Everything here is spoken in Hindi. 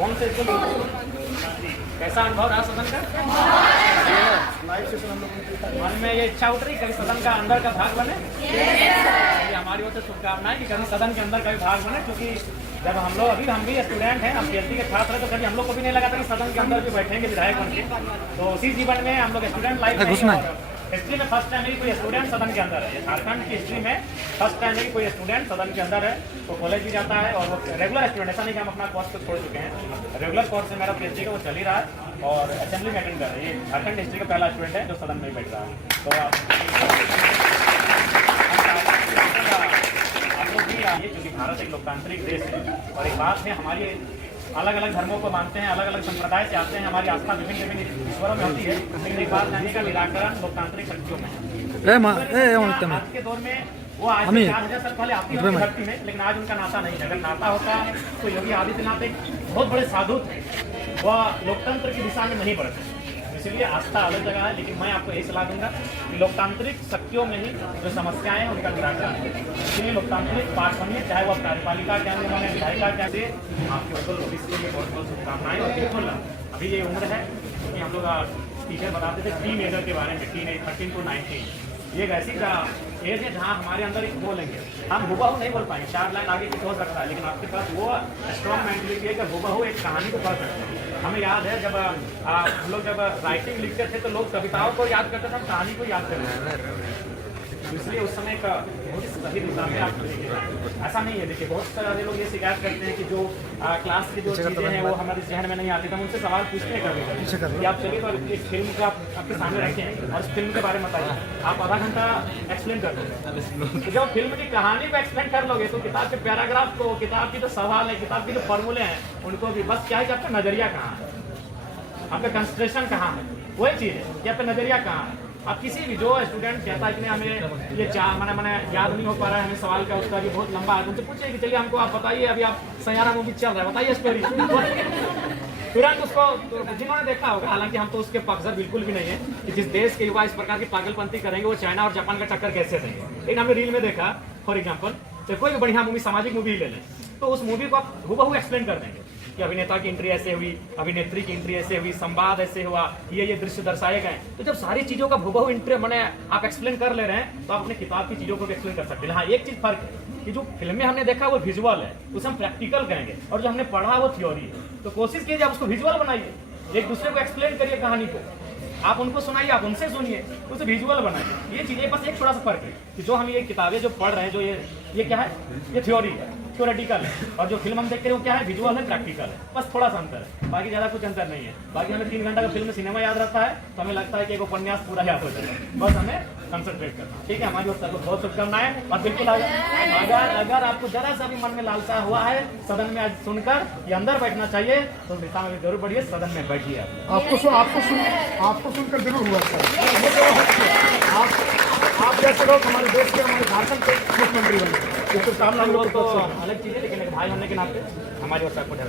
कौन से स्कूल कैसा अनुभव रहा सदन का? मन में ये इच्छा उठ रही कभी सदन का अंदर का भाग बने? हमारी ओर से शुभकामनाएं कि कभी सदन के अंदर का भी भाग बने, क्योंकि जब हम लोग हम भी स्टूडेंट हैं, हम पीएचडी के छात्र हैं, तो कभी हम लोग को भी नहीं लगा था कि सदन के अंदर भी बैठेंगे विधायक बन के। तो उसी जीवन में हम लोग स्टूडेंट लाइफ हिस्ट्री में फर्स्ट टाइम है कोई स्टूडेंट सदन के अंदर है। झारखंड की हिस्ट्री में फर्स्ट टाइम है कोई स्टूडेंट सदन के अंदर है। वो कॉलेज भी जाता है और वो रेगुलर स्टूडेंट, ऐसा नहीं कि हम अपना कोर्स को छोड़ चुके हैं। रेगुलर कोर्स से मेरा पीएचडी का वो चल ही रहा है और असेंबली में अटेंड कर रहा है। ये झारखंड हिस्ट्री का पहला स्टूडेंट है जो सदन में बैठ रहा है। तो आप लोग भी आइए, क्योंकि भारत एक लोकतांत्रिक देश है और एक बात है, हमारी अलग अलग धर्मों को मानते हैं, अलग अलग संप्रदाय से आते हैं, हमारी आस्था विभिन्न विभिन्न ईश्वरों में होती है, लेकिन एक बात जानिए का निराकरण लोकतांत्रिक शक्तियों में आज के दौर में वो आज 4000 साल पहले आती है धरती में, लेकिन आज उनका नाता नहीं है। अगर नाता होता तो योगी आदित्यनाथ एक बहुत बड़े साधु थे, वह लोकतंत्र की दिशा में नहीं बढ़ते, इसलिए आस्था अलग जगह है। लेकिन मैं आपको यही सलाह दूंगा कि लोकतांत्रिक शक्तियों में ही जो समस्याएं हैं उनका निराकरण है। इसलिए लोकतांत्रिक पाठ बनिए, चाहे वो कार्यपालिका क्या माने विधायिका क्या से आपके बिल्कुल भविष्य के लिए बहुत बहुत शुभकामनाएं। और बिल्कुल अभी ये उम्र है कि हम लोग टीचर बताते थे टीन एजर के बारे में, 13 to 19 ये एक ऐसी एज है जहाँ हमारे अंदर एक बोलेंगे, हम हुबहू नहीं बोल पाएंगे, 4 लाइन आगे कुछ हो सकता है, लेकिन आपके पास वो स्ट्रॉन्ग मेंटलिटी है कि हुबहू एक कहानी को पढ़ सकते हैं। हमें याद है जब हम लोग जब राइटिंग लिखते थे तो लोग कविताओं को याद करते थे, हम कहानी को याद करते थे। इसलिए उस समय का बहुत सही दिशा में आप ऐसा नहीं है। देखिए बहुत सारे लोग ये शिकायत करते हैं कि जो क्लास की जो चीज़ें हैं वो हमारे जहन में नहीं आती, तो हम उनसे सवाल पूछते हैं कभी कि आप चलिए तो इस फिल्म को आपके सामने रखें और इस फिल्म के बारे में बताइए, आप आधा घंटा एक्सप्लेन कर दोगे। तो जब फिल्म की कहानी को एक्सप्लेन कर लोगे तो किताब के पैराग्राफ को, किताब की जो सवाल है, किताब की जो फॉर्मूले हैं, उनको भी बस क्या है कि आपका नजरिया कहाँ है, आपका कंसंट्रेशन कहाँ है, वही चीज़ है कि आपका नजरिया कहाँ है। आप किसी भी जो स्टूडेंट कहता है कि नहीं हमें ये मैंने याद नहीं हो पा रहा है, हमें सवाल का उत्तर भी बहुत लंबा है, उनसे पूछिए कि चलिए हमको आप बताइए, अभी आप सयारा मूवी चल रहा है, बताइए स्टोरी। तुरंत उसको जिन्होंने देखा होगा, हालांकि हम तो उसके पक्षधर बिल्कुल भी नहीं है कि जिस देश के युवा इस प्रकार की पागलपंती करेंगे वो चाइना और जापान का टक्कर कैसे देंगे। लेकिन हमने रील में देखा फॉर एग्जाम्पल, तो कोई भी बढ़िया मूवी, सामाजिक मूवी ले लें, तो उस मूवी को आप हुबहू एक्सप्लेन कर देंगे कि अभिनेता की एंट्री ऐसे हुई, अभिनेत्री की एंट्री ऐसे हुई, संवाद ऐसे हुआ, ये दृश्य दर्शाए गए। तो जब सारी चीजों का हुबहू एंट्री मैंने आप एक्सप्लेन कर ले रहे हैं तो आप अपने किताब की चीजों को भी एक्सप्लेन कर सकते हैं। हाँ, एक चीज फर्क है कि जो फिल्म में हमने देखा वो विजुअल है, उसे हम प्रैक्टिकल कहेंगे, और जो हमने पढ़ा वो थ्योरी है। तो कोशिश कीजिए आप उसको विजुअल बनाइए, एक दूसरे को एक्सप्लेन करिए कहानी को, आप उनको सुनाइए, आप उनसे सुनिए, उसे विजुअल बनाइए। ये चीजें बस एक थोड़ा सा फर्क है कि जो हम ये किताबें जो पढ़ रहे हैं, जो ये क्या है, ये थ्योरी है, थ्योरेटिकल है, और जो फिल्म हम देख रहे हैं वो क्या है, विजुअल है, प्रैक्टिकल है। बस थोड़ा सा अंतर है, बाकी ज़्यादा कुछ अंतर नहीं है। बाकी हमें 3 घंटा का फिल्म सिनेमा याद रहता है तो हमें लगता है कि एक उपन्यास पूरा याद हो जाएगा, बस हमें कंसंट्रेट करना। ठीक है, हमारी ओर से बहुत शुभकामनाएं। और बिल्कुल अगर आपको जरा सा भी मन में लालसा हुआ है सदन में आज सुनकर कि अंदर बैठना चाहिए, तो दिशा में जरूर बढ़िए, सदन में बैठिए। आपको सुनकर जरूर हुआ सर। आप जैसे लोग हमारे देश के, हमारे झारखंड के मुख्यमंत्री बने, तो अलग चीज़ है, लेकिन एक भाई होने के नाते हमारी ओर से आपको ढेर